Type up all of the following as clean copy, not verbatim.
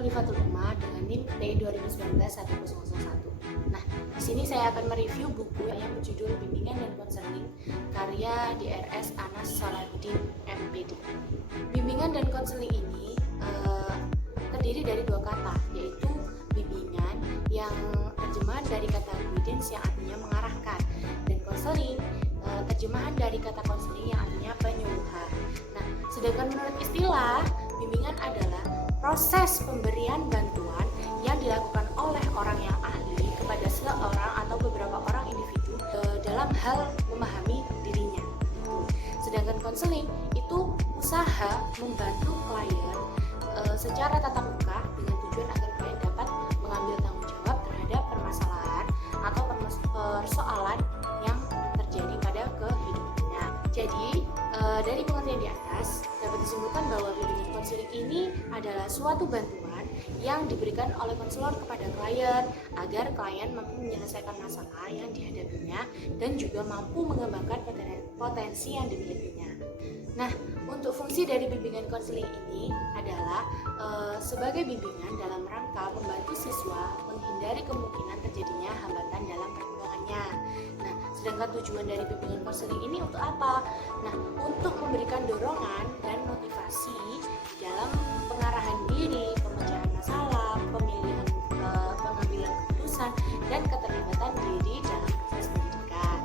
Khalifatul Umar dengan NIM T2019-1001. Nah, di sini saya akan mereview buku yang berjudul Bimbingan dan Konseling karya DRS Anas Salahuddin MPD. Bimbingan dan konseling ini terdiri dari dua kata, yaitu bimbingan yang terjemahan dari kata guidance yang artinya mengarahkan, dan konseling terjemahan dari kata konseling yang artinya penyuluhan. Nah, sedangkan menurut istilah, bimbingan adalah proses pemberian bantuan yang dilakukan oleh orang yang ahli kepada seorang atau beberapa orang individu dalam hal memahami dirinya. Sedangkan konseling itu usaha membantu klien secara tatap muka dengan tujuan agar klien dapat mengambil tanggung jawab terhadap permasalahan atau persoalan yang terjadi pada kehidupannya. Jadi dari pengertian di atas dapat disimpulkan bahwa bimbingan konseling ini adalah suatu bantuan yang diberikan oleh konselor kepada klien agar klien mampu menyelesaikan masalah yang dihadapinya dan juga mampu mengembangkan potensi yang dimilikinya. Nah, untuk fungsi dari bimbingan konseling ini adalah sebagai bimbingan dalam rangka membantu siswa menghindari kemungkinan terjadinya hambatan dalam perkembangannya. Nah, sedangkan tujuan dari bimbingan konseling ini untuk apa? Nah, untuk memberikan dorongan dan motivasi dalam pengarahan diri, pemecahan masalah, pemilihan pengambilan keputusan, dan keterlibatan diri dalam proses pendidikan.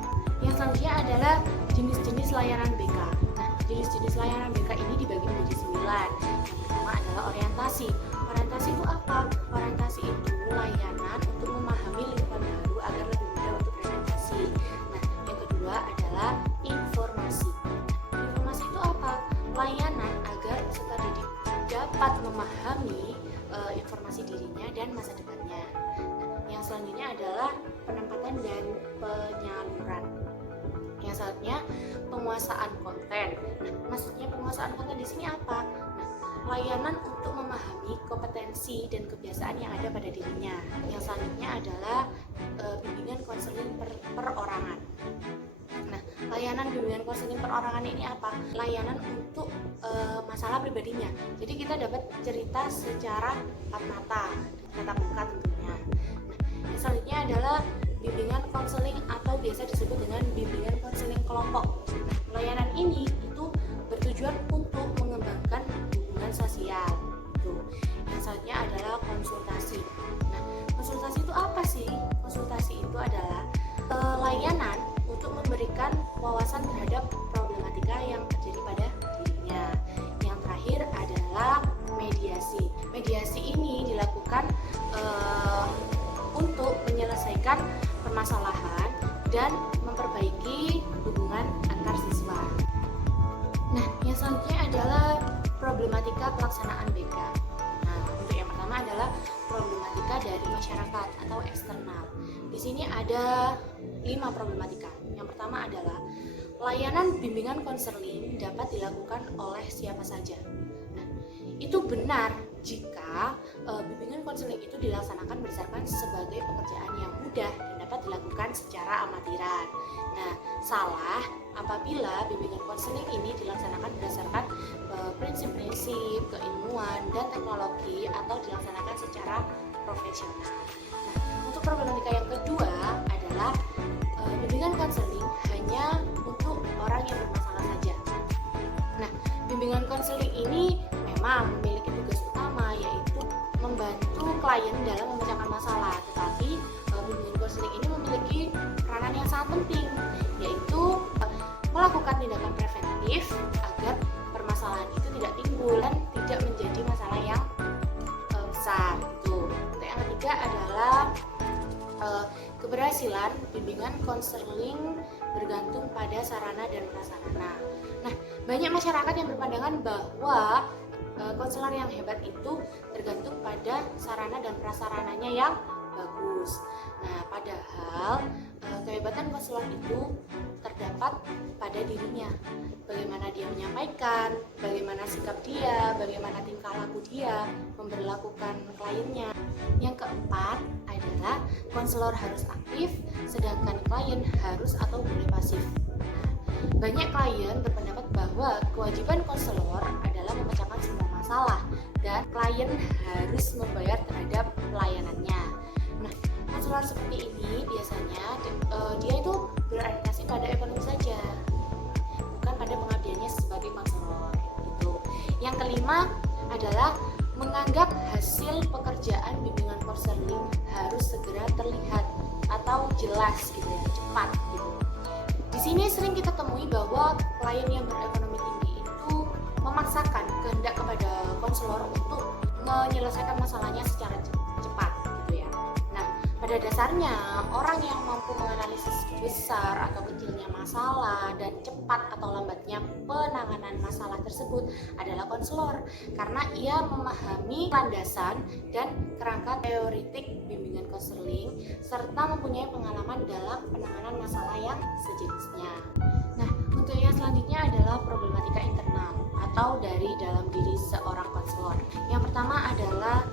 Yang selanjutnya adalah jenis-jenis layanan BK. Nah, jenis-jenis layanan BK ini dibagi menjadi 9. Yang pertama adalah orientasi. Orientasi itu apa? Orientasi itu layanan untuk memahami lingkungan baru agar lebih mudah untuk beradaptasi. Nah, yang kedua adalah informasi. Informasi itu apa? Layanan agar peserta didik dapat memahami informasi dirinya dan masa depannya. Nah, yang selanjutnya adalah penempatan dan penyaluran. Yang selanjutnya penguasaan konten. Nah, maksudnya penguasaan konten di sini apa? Nah, layanan untuk memahami kompetensi dan kebiasaan yang ada pada dirinya. Yang selanjutnya adalah bimbingan konseling perorangan. Nah, layanan bimbingan konseling perorangan ini apa? Layanan untuk masalah pribadinya. Jadi kita dapat cerita secara empat mata, tatap muka tentunya. Nah, yang selanjutnya adalah bimbingan konseling atau biasa disebut dengan bimbingan konseling kelompok. Nah, layanan ini itu bertujuan untuk mengembangkan hubungan sosial. Yang selanjutnya adalah konsultasi. Nah, konsultasi itu apa sih? Konsultasi itu adalah layanan untuk memberikan wawasan terhadap problematika yang terjadi pada dirinya. Yang terakhir adalah mediasi. Mediasi ini dilakukan untuk menyelesaikan permasalahan dan memperbaiki hubungan antar siswa. Nah, yang selanjutnya adalah problematika pelaksanaan BK. Nah, untuk yang pertama adalah problematika dari masyarakat atau eksternal. Di sini ada 5 problematika. Yang pertama adalah layanan bimbingan konseling dapat dilakukan oleh siapa saja. Nah, itu benar jika bimbingan konseling itu dilaksanakan berdasarkan sebagai pekerjaan yang mudah dan dapat dilakukan secara amatiran. Nah, salah apabila bimbingan konseling ini dilaksanakan berdasarkan prinsip-prinsip keilmuan dan teknologi atau dilaksanakan secara profesional. Nah, untuk problematika yang kedua adalah bimbingan konseling hanya untuk orang yang bermasalah saja. Nah, bimbingan konseling ini memang memiliki tugas utama, yaitu membantu klien dalam memecahkan masalah, tetapi bimbingan konseling ini memiliki peranan yang sangat penting, yaitu melakukan tindakan preventif agar permasalahan itu tidak timbul dan tidak menjadi masalah yang besar. Untuk yang ketiga adalah keberhasilan bimbingan konseling bergantung pada sarana dan prasarana. Nah, banyak masyarakat yang berpandangan bahwa konselor yang hebat itu tergantung pada sarana dan prasarananya yang bagus. Nah, padahal kehebatan konselor itu terdapat pada dirinya. Bagaimana dia menyampaikan, bagaimana sikap dia, bagaimana tingkah laku dia memperlakukan kliennya. Yang keempat adalah konselor harus aktif, sedangkan klien harus atau boleh pasif. Nah, banyak klien berpendapat bahwa kewajiban konselor adalah memecahkan semua masalah dan klien harus membayar terhadap pelayanannya. Nah, konselor seperti ini biasanya dia itu berorientasi pada ekonomi saja, bukan pada pengabdiannya sebagai konselor gitu. Yang kelima adalah menganggap hasil pekerjaan bimbingan konseling harus segera terlihat atau jelas gitu ya, cepat gitu. Di sini sering kita temui bahwa klien yang berekonomi tinggi itu memaksakan kehendak kepada konselor untuk menyelesaikan masalahnya secara cepat gitu ya. Nah, pada dasarnya orang yang mampu menganalisis besar atau kecilnya masalah dan cepat atau lambatnya penanganan masalah tersebut adalah konselor, karena ia memahami landasan dan kerangka teoritik bimbingan konseling serta mempunyai pengalaman dalam penanganan masalah yang sejenisnya. Nah, untuk yang selanjutnya adalah problematika internal atau dari dalam diri seorang konselor. Yang pertama adalah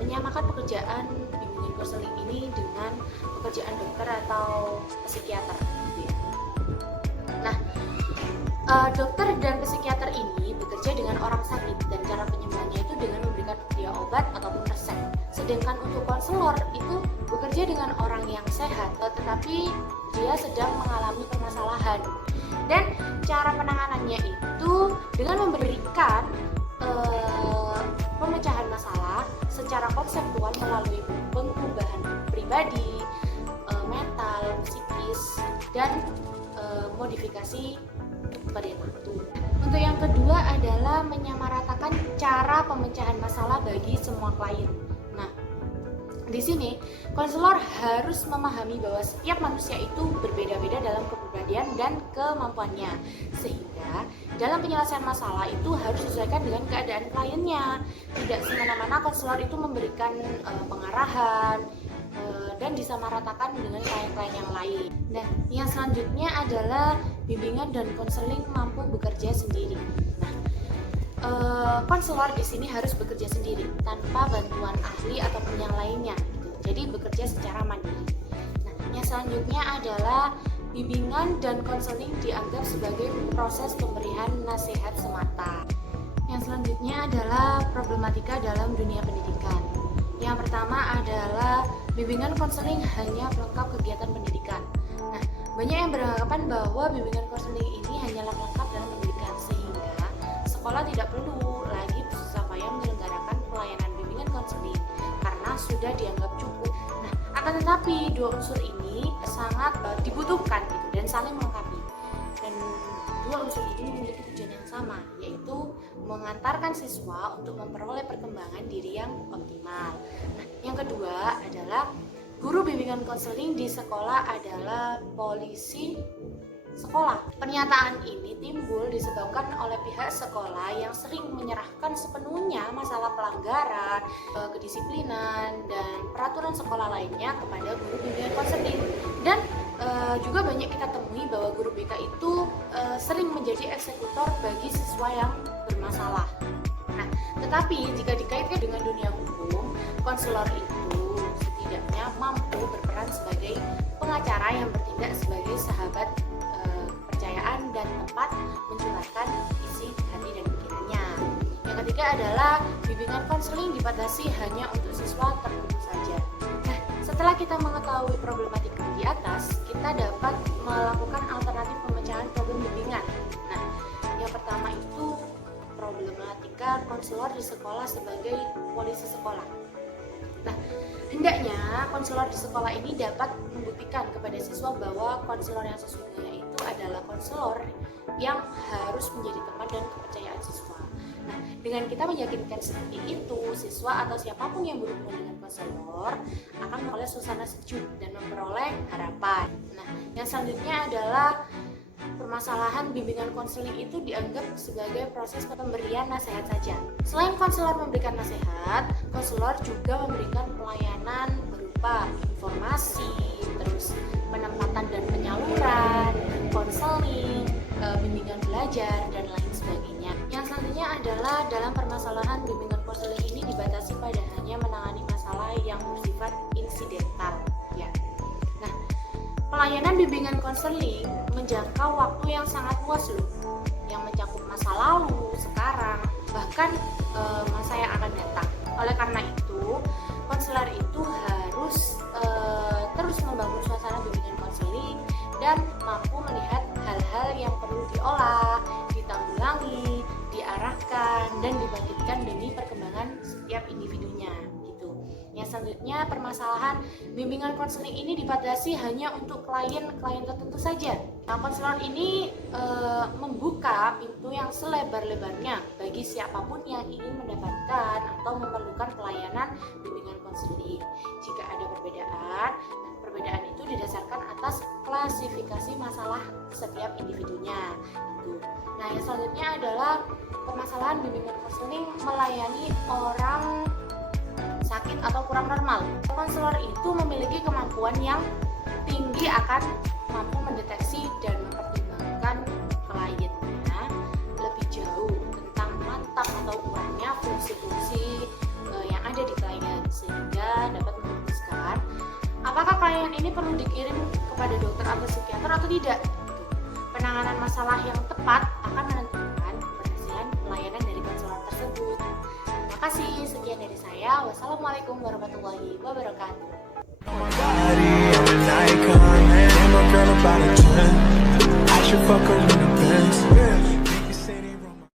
menyamakan pekerjaan bimbingan konseling ini dengan pekerjaan dokter atau psikiater gitu ya. Nah, dokter dan psikiater ini bekerja dengan orang sakit dan cara penyembuhannya itu dengan memberikan dia obat ataupun resep. Sedangkan untuk konselor itu bekerja dengan orang yang sehat tetapi dia sedang mengalami permasalahan. Dan cara penanganannya itu dengan memberikan pemecahan masalah secara konseptual melalui pengubahan pribadi, mental, psikis, dan modifikasi perilaku. Untuk yang kedua adalah menyamaratakan cara pemecahan masalah bagi semua klien. Nah, di sini konselor harus memahami bahwa setiap manusia itu berbeda-beda dalam kepribadian dan kemampuannya, sehingga dalam penyelesaian masalah itu harus disesuaikan dengan keadaan kliennya. Tidak semena-mena konselor itu memberikan pengarahan dan disamaratakan dengan klien-klien yang lain. Nah, yang selanjutnya adalah bimbingan dan konseling mampu bekerja sendiri. Nah, konselor di sini harus bekerja sendiri tanpa bantuan ahli ataupun yang lainnya gitu. Jadi bekerja secara mandiri. Nah, yang selanjutnya adalah bimbingan dan konseling dianggap sebagai proses pemberian nasihat semata. Yang selanjutnya adalah problematika dalam dunia pendidikan. Yang pertama adalah bimbingan konseling hanya pelengkap kegiatan pendidikan. Nah, banyak yang beranggapan bahwa bimbingan konseling ini hanyalah pelengkap dalam pendidikan, sehingga sekolah tidak perlu lagi bersusah payah menyelenggarakan pelayanan bimbingan konseling karena sudah dianggap cukup. Nah, akan tetapi dua unsur ini sangat dibutuhkan gitu, dan saling melengkapi. Dan dua unsur ini memiliki tujuan yang sama, yaitu mengantarkan siswa untuk memperoleh perkembangan diri yang optimal. Nah, yang kedua adalah guru bimbingan konseling di sekolah adalah polisi sekolah. Pernyataan ini timbul disebabkan oleh pihak sekolah yang sering menyerahkan sepenuhnya masalah pelanggaran, kedisiplinan, dan peraturan sekolah lainnya kepada guru bimbingan konseling. Dan juga banyak kita temui bahwa guru BK itu sering menjadi eksekutor bagi siswa yang bermasalah. Nah, tetapi jika dikaitkan dengan dunia hukum, konselor itu setidaknya mampu berperan sebagai pengacara yang bertindak sebagai sahabat kepercayaan dan tempat mencurahkan isi hati dan pikirannya. Yang ketiga adalah bimbingan konseling dibatasi hanya untuk siswa tertentu saja. Nah, setelah kita mengetahui problematika di atas, kita dapat melakukan alternatif pemecahan problem bimbingan. Nah, yang pertama itu problematika konselor di sekolah sebagai polisi sekolah. Nah, hendaknya konselor di sekolah ini dapat membuktikan kepada siswa bahwa konselor yang sesungguhnya itu adalah konselor yang harus menjadi teman dan kepercayaan siswa. Nah, dengan kita meyakinkan seperti itu, siswa atau siapapun yang berhubungan dengan konselor akan memperoleh suasana sejuk dan memperoleh harapan. Nah, yang selanjutnya adalah permasalahan bimbingan konseling itu dianggap sebagai proses pemberian nasihat saja. Selain konselor memberikan nasihat, konselor juga memberikan pelayanan berupa informasi, terus penempatan dan penyaluran, konseling, bimbingan belajar, dan lain sebagainya. Yang selanjutnya adalah dalam permasalahan bimbingan konseling ini dibatasi pada hanya menangani masalah yang bersifat insidental. Ya. Nah, pelayanan bimbingan konseling menjangkau waktu yang sangat luas loh, yang mencakup masa lalu, sekarang, bahkan masa yang akan selanjutnya permasalahan bimbingan konseling ini dibatasi hanya untuk klien-klien tertentu saja. Nah, konselor ini membuka pintu yang selebar-lebarnya bagi siapapun yang ingin mendapatkan atau memerlukan pelayanan bimbingan konseling. Jika ada perbedaan itu didasarkan atas klasifikasi masalah setiap individunya. Nah, yang selanjutnya adalah permasalahan bimbingan konseling melayani orang sakit atau kurang normal. Konselor itu memiliki kemampuan yang tinggi akan mampu mendeteksi dan mempertimbangkan kliennya lebih jauh tentang mantap atau kurangnya fungsi-fungsi yang ada di klien, sehingga dapat memutuskan apakah klien ini perlu dikirim kepada dokter atau psikiater atau tidak. Penanganan masalah yang tepat akan menentukan keberhasilan pelayanan dari konselor tersebut. Terima kasih, sekian dari saya. Wassalamualaikum warahmatullahi wabarakatuh. I should fuck her in the